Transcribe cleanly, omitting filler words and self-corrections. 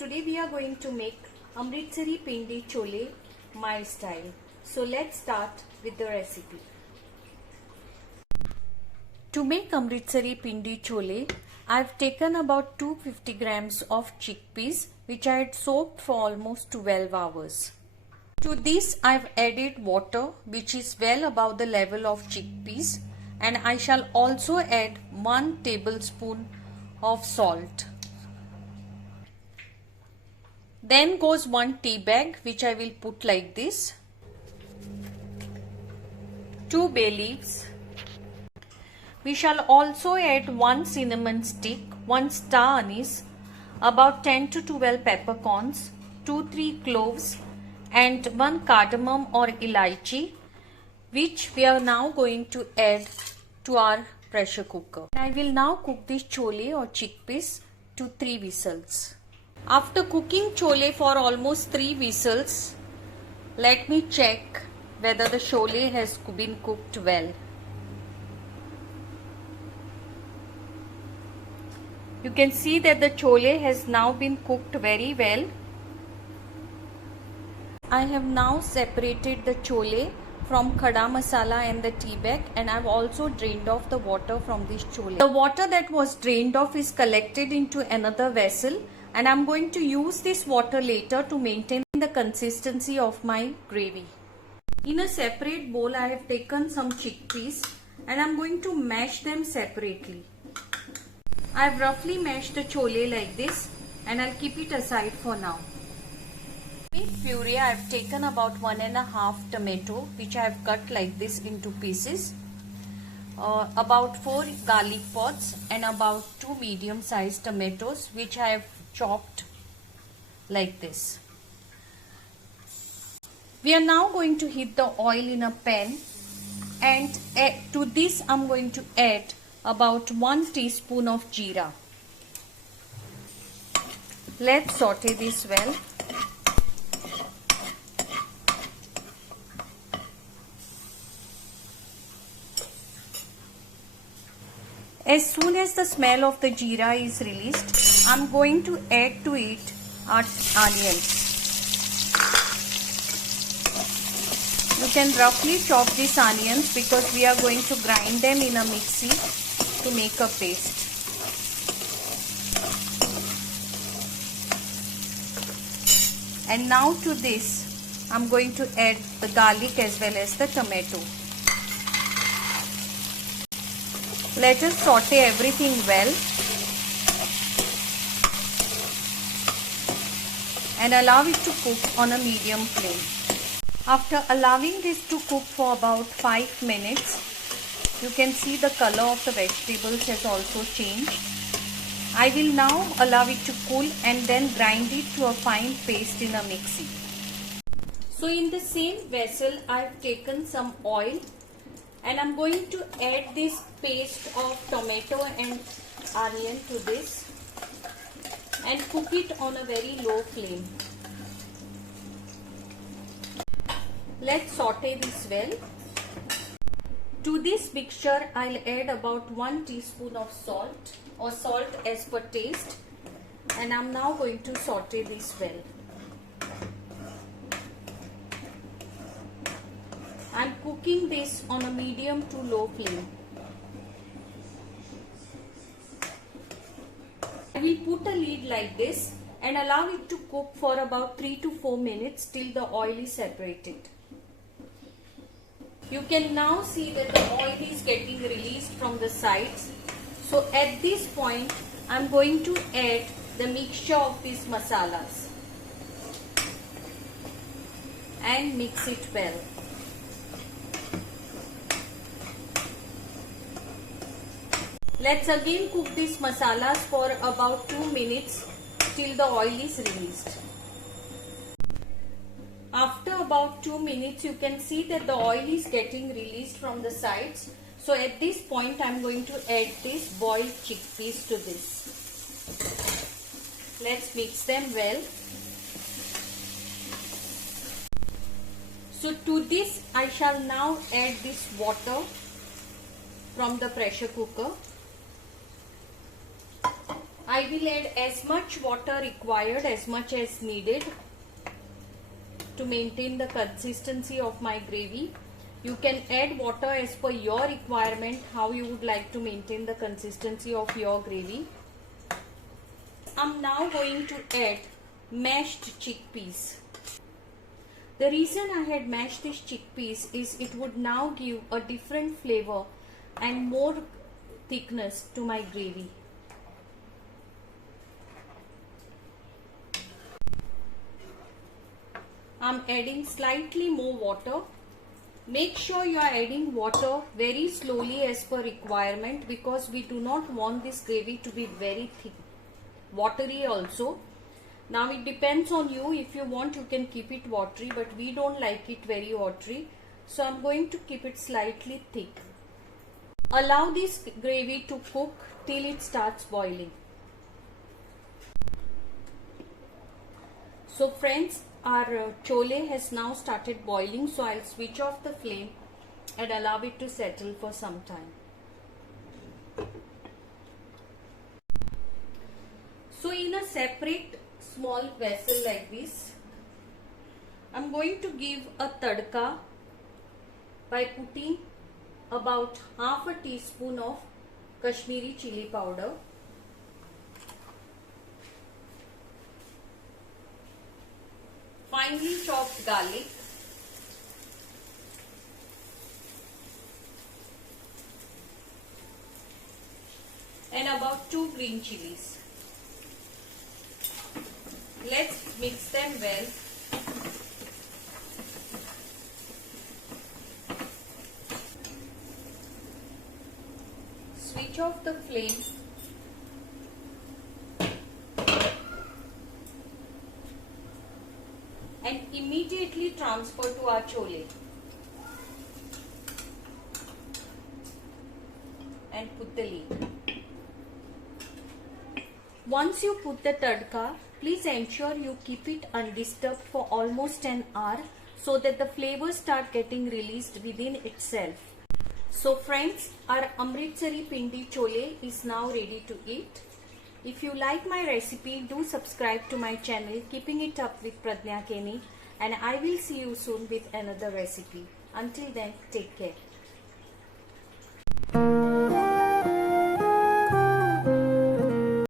today we are going to make Amritsari Pindi Chole my style. So let's start with the recipe. To make Amritsari Pindi Chole, I have taken about 250 grams of chickpeas which I had soaked for almost 12 hours. To this I have added water which is well above the level of chickpeas, and I shall also add 1 tablespoon of salt. Then goes 1 tea bag which I will put like this, 2 bay leaves. We shall also add 1 cinnamon stick, 1 star anise, about 10 to 12 peppercorns, 2-3 cloves and 1 cardamom or elaichi, which we are now going to add to our pressure cooker. I will now cook this chole or chickpeas to 3 whistles. After cooking chole for almost 3 whistles, let me check whether the chole has been cooked well. You can see that the chole has now been cooked very well. I have now separated the chole from khada masala and the tea bag, and I have also drained off the water from this chole. The water that was drained off is collected into another vessel, and I am going to use this water later to maintain the consistency of my gravy. In a separate bowl I have taken some chickpeas and I am going to mash them separately. I have roughly mashed the chole like this and I'll keep it aside for now. In puree I have taken about 1.5 tomato which I have cut like this into pieces, about 4 garlic pods and about 2 medium sized tomatoes which I have chopped like this. We are now going to heat the oil in a pan, and to this I am going to add about 1 teaspoon of jeera. Let's saute this well. As soon as the smell of the jeera is released, I am going to add to it our onions. You can roughly chop these onions because we are going to grind them in a mixie to make a paste. And now to this, I am going to add the garlic as well as the tomato. Let us saute everything well and allow it to cook on a medium flame. After allowing this to cook for about 5 minutes, you can see the color of the vegetables has also changed. I will now allow it to cool and then grind it to a fine paste in a mixie. So in the same vessel, I have taken some oil and I am going to add this paste of tomato and onion to this and cook it on a very low flame. Let's saute this well. To this mixture, I'll add about 1 teaspoon of salt or salt as per taste, and I'm now going to saute this well. I'm cooking this on a medium to low flame. I will put a lid like this and allow it to cook for about 3 to 4 minutes till the oil is separated. You can now see that the oil is getting released from the sides. So at this point, I am going to add the mixture of these masalas and mix it well. Let's again cook these masalas for about 2 minutes till the oil is released. After about 2 minutes, you can see that the oil is getting released from the sides. So at this point, I am going to add this boiled chickpeas to this. Let's mix them well. So to this, I shall now add this water from the pressure cooker. I will add as much water required, as much as needed to maintain the consistency of my gravy. You can add water as per your requirement, how you would like to maintain the consistency of your gravy. I'm now going to add mashed chickpeas. The reason I had mashed these chickpeas is it would now give a different flavor and more thickness to my gravy. I'm adding slightly more water. Make sure you are adding water very slowly as per requirement, because we do not want this gravy to be very thick, watery also. Now it depends on you. If you want, you can keep it watery, but we don't like it very watery. So I'm going to keep it slightly thick. Allow this gravy to cook till it starts boiling. So friends, our chole has now started boiling, so I'll switch off the flame and allow it to settle for some time. So in a separate small vessel like this, I'm going to give a tadka by putting about half a teaspoon of Kashmiri chili powder, finely chopped garlic, and about 2 green chilies. Let's mix them well. Switch off the flame and immediately transfer to our chole and put the lid. Once you put the tadka, please ensure you keep it undisturbed for almost an hour, so that the flavors start getting released within itself. So friends, our Amritsari Pindi Chole is now ready to eat. If you like my recipe, do subscribe to my channel, Keeping It Up with Pradnya Keni, and I will see you soon with another recipe. Until then, take care.